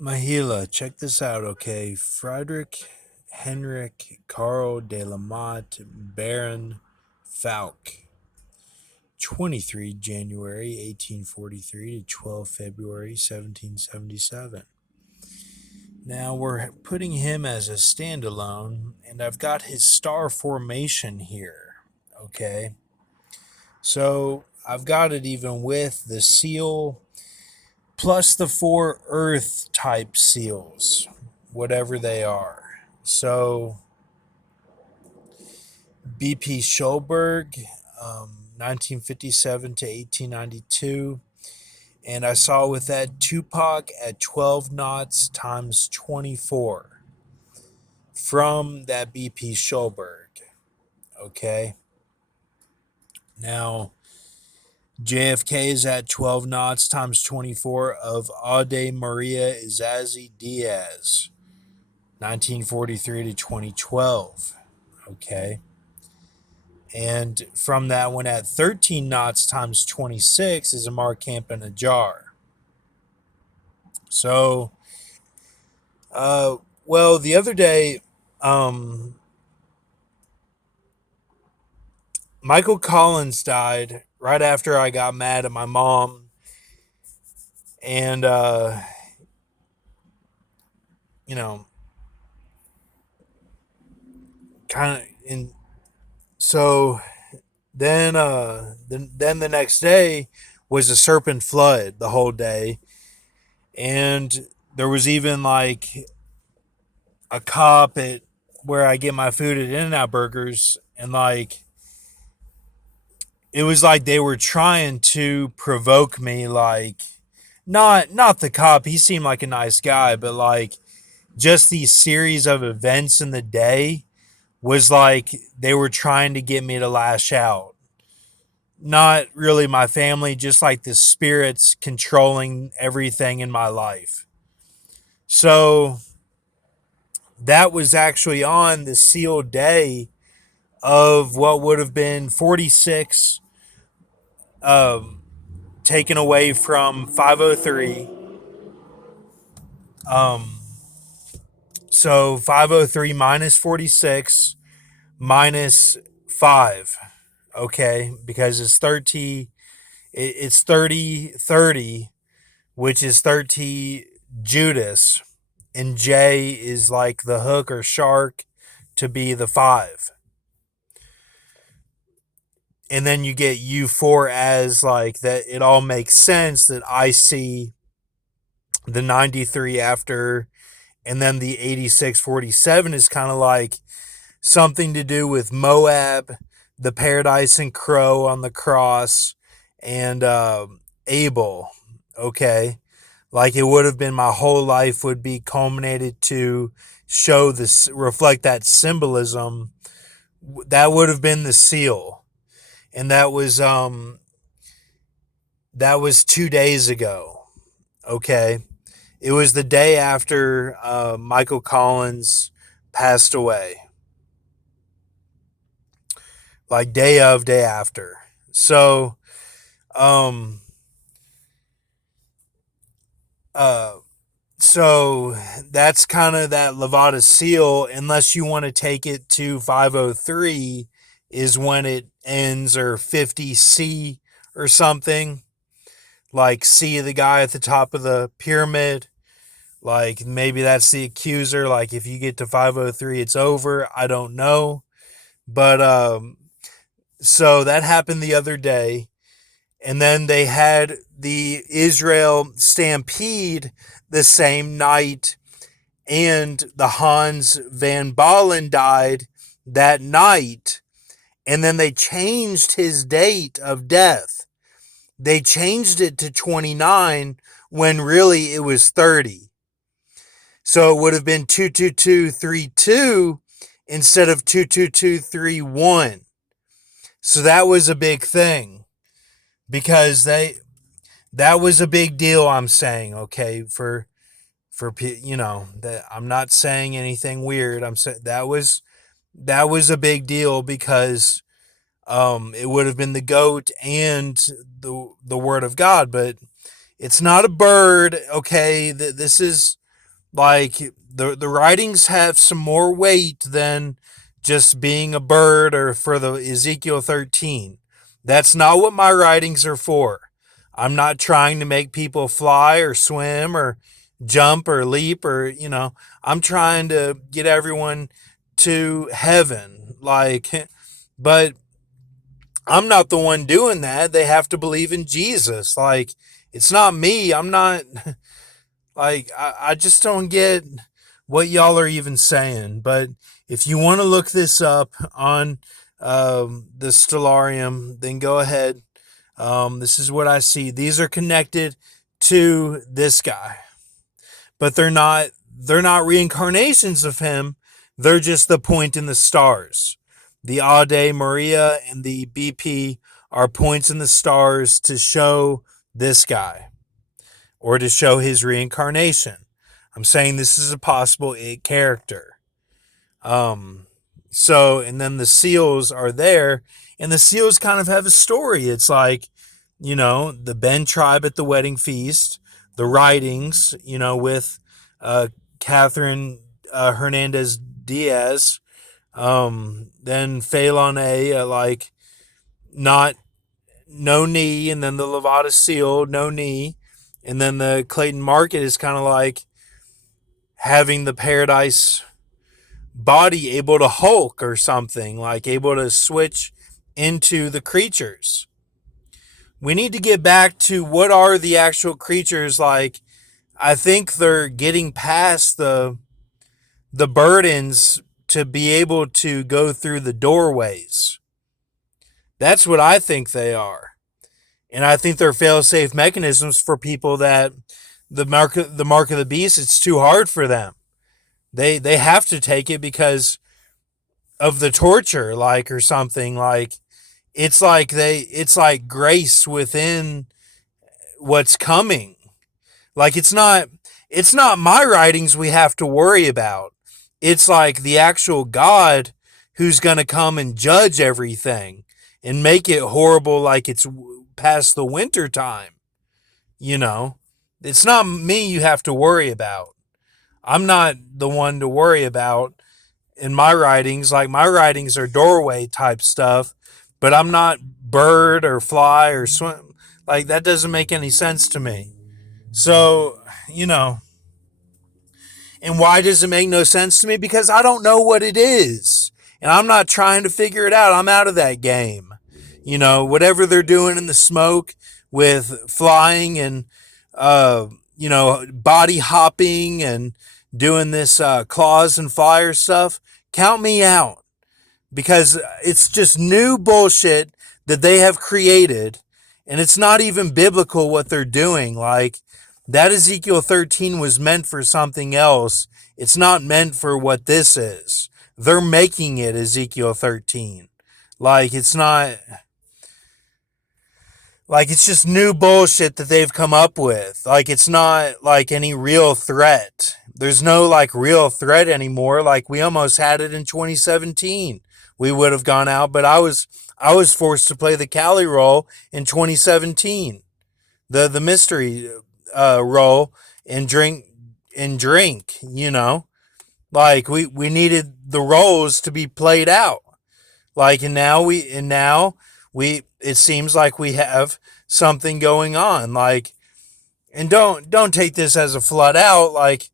Mahila, check this out, okay? Friedrich Henrik Karl de la Motte Baron Falk, 23 January 1843 to 12 February 1777. Now we're putting him as a standalone, and I've got his star formation here, okay? So I've got it even with the seal plus the four earth type seals, whatever they are. So BP Schulberg, 1957 to 1892. And I saw with that Tupac at 12 knots times 24 from that BP Schulberg. Okay. Now, JFK is at 12 knots times 24 of Ade Maria Izazi Diaz, 1943 to 2012. Okay. And from that one at 13 knots times 26 is Amar Campa-Najjar. So, well, the other day, um, Michael Collins died right after I got mad at my mom. And, you know, kind of, and so then the next day was a serpent flood the whole day. And there was even like a cop at where I get my food at In-N-Out Burgers, and like it was like they were trying to provoke me, like not the cop, he seemed like a nice guy, but like just these series of events in the day was like they were trying to get me to lash out. Not really my family, just like the spirits controlling everything in my life. So that was actually on the sealed day of what would have been 46, um, taken away from 503. Um, so 503 minus 46 minus 5. Okay, because it's 30, it's 30, which is 30 Judas, and J is like the hook or shark to be the 5. And then you get U4 as like that. It all makes sense that I see the 93 after, and then the 8647 is kind of like something to do with Moab, the paradise and crow on the cross, and Abel. Okay. Like it would have been my whole life would be culminated to show this, reflect that symbolism. That would have been the seal. And that was 2 days ago. Okay. It was the day after Michael Collins passed away. Like day after. So, um, uh, so that's kind of that Levada seal, unless you want to take it to 503 is when it ends, or 50C or something. Like see the guy at the top of the pyramid. Like maybe that's the accuser. Like if you get to 503, it's over. I don't know. But so that happened the other day. And then they had the Israel stampede the same night, and the Hans van Balen died that night. And then they changed his date of death. They changed it to 29 when really it was 30. So it would have been 22232 instead of 22231. So that was a big thing, because that was a big deal, I'm saying, okay, for that I'm not saying anything weird. I'm saying that was a big deal, because it would have been the goat and the word of God, but it's not a bird, okay? This is Like the writings have some more weight than just being a bird or for the Ezekiel 13. That's not what my writings are for. I'm not trying to make people fly or swim or jump or leap or, I'm trying to get everyone to heaven. Like, but I'm not the one doing that. They have to believe in Jesus. Like, it's not me. I'm not, like, I just don't get what y'all are even saying. But if you want to look this up on the Stellarium, then go ahead. This is what I see. These are connected to this guy, but they're not reincarnations of him. They're just the point in the stars. The Ade Maria and the BP are points in the stars to show this guy or to show his reincarnation. I'm saying this is a possible it character. And then the seals are there, and the seals kind of have a story. It's like, the Ben tribe at the wedding feast, the writings, with Catherine Hernandez Diaz, then Phelan A, like, not no knee, and then the Levada seal, no knee, and then the Clayton Market is kind of like having the Paradise body able to Hulk or something, like able to switch into the creatures. We need to get back to what are the actual creatures like. I think they're getting past the burdens to be able to go through the doorways. That's what I think they are. And I think they're fail-safe mechanisms for people that the mark of the beast, it's too hard for them. They have to take it because of the torture, like, or something. Like, it's like grace within what's coming. Like, it's not my writings we have to worry about. It's like the actual God who's going to come and judge everything and make it horrible, like it's past the winter time. You know, it's not me you have to worry about. I'm not the one to worry about in my writings. Like, my writings are doorway type stuff, but I'm not bird or fly or swim. Like, that doesn't make any sense to me. So, you know, and why does it make no sense to me? Because I don't know what it is. And I'm not trying to figure it out. I'm out of that game. Whatever they're doing in the smoke with flying and, body hopping and doing this claws and fire stuff, count me out. Because it's just new bullshit that they have created. And it's not even biblical what they're doing. Like, that Ezekiel 13 was meant for something else. It's not meant for what this is. They're making it Ezekiel 13. Like, it's not... Like, it's just new bullshit that they've come up with. Like, it's not, like, any real threat. There's no, like, real threat anymore. Like, we almost had it in 2017. We would have gone out, but I was forced to play the Cali role in 2017. The mystery role and drink, Like, we needed the roles to be played out. Like, and now we it seems like we have something going on. Like, and don't take this as a flood out. Like,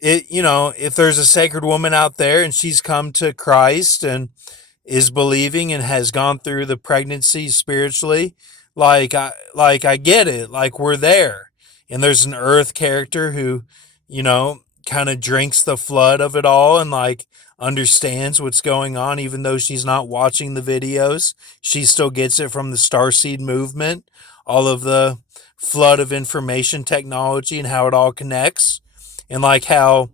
it, if there's a sacred woman out there and she's come to Christ and is believing and has gone through the pregnancy spiritually, like I get it. Like, we're there. And there's an earth character who, kind of drinks the flood of it all and, like, understands what's going on, even though she's not watching the videos. She still gets it from the Starseed movement, all of the flood of information technology and how it all connects. And, like, how,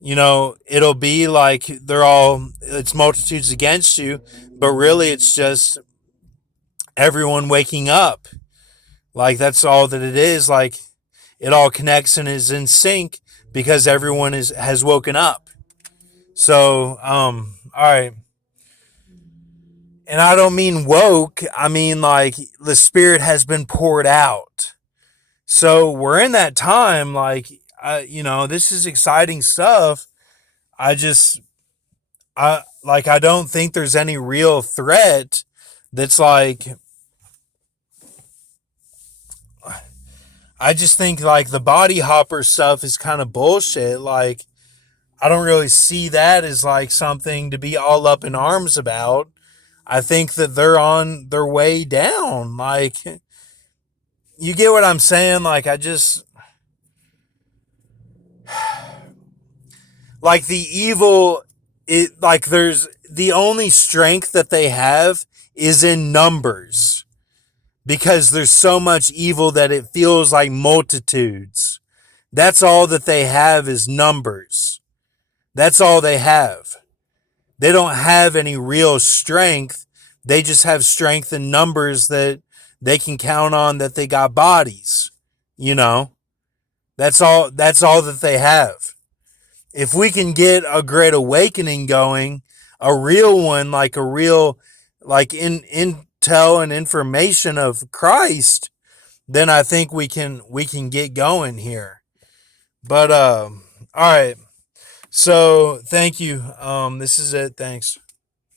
it'll be like it's multitudes against you, but really it's just everyone waking up. Like, that's all that it is. Like, it all connects and is in sync because everyone has woken up. So, all right. And I don't mean woke. I mean, like, the Spirit has been poured out. So we're in that time. Like, this is exciting stuff. I just, I don't think there's any real threat that's like, I just think like the body hopper stuff is kind of bullshit. Like, I don't really see that as like something to be all up in arms about. I think that they're on their way down. Like, you get what I'm saying? Like, like the evil, like there's the only strength that they have is in numbers because there's so much evil that it feels like multitudes. That's all that they have is numbers. That's all they have. They don't have any real strength. They just have strength in numbers that they can count on, that they got bodies. You know, that's all that they have. If we can get a great awakening going, a real one, like a real, like in intel and information of Christ, then I think we can get going here. But all right. So thank you. This is it. Thanks.